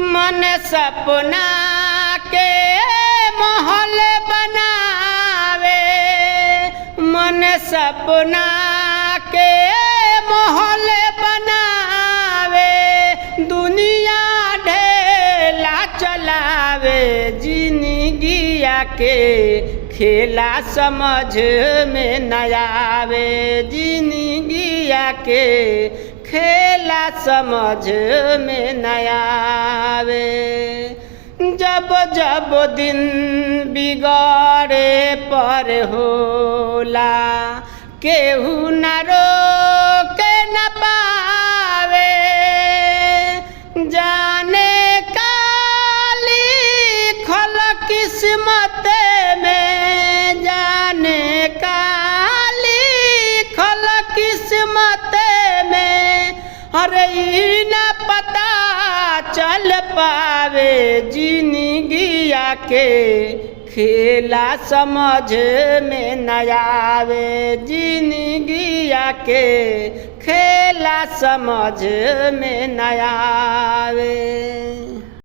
मन सपना के महल बनावे, मन सपना के महल बनावे, दुनिया ढेला चलावे, जिंदगिया के खेला समझ में न आवे, जिंदगिया के खेला समझ में न आवे। जब जब दिन बिगड़े पर होला, केहू न रोके न पावे, जाने का लिखल किस्मत में, जाने का लिखल किस्मत में, अरे ई न पता चल पावे, जिंदगिया के खेला समझ में न आवे, जिंदगिया के खेला समझ में न आवे।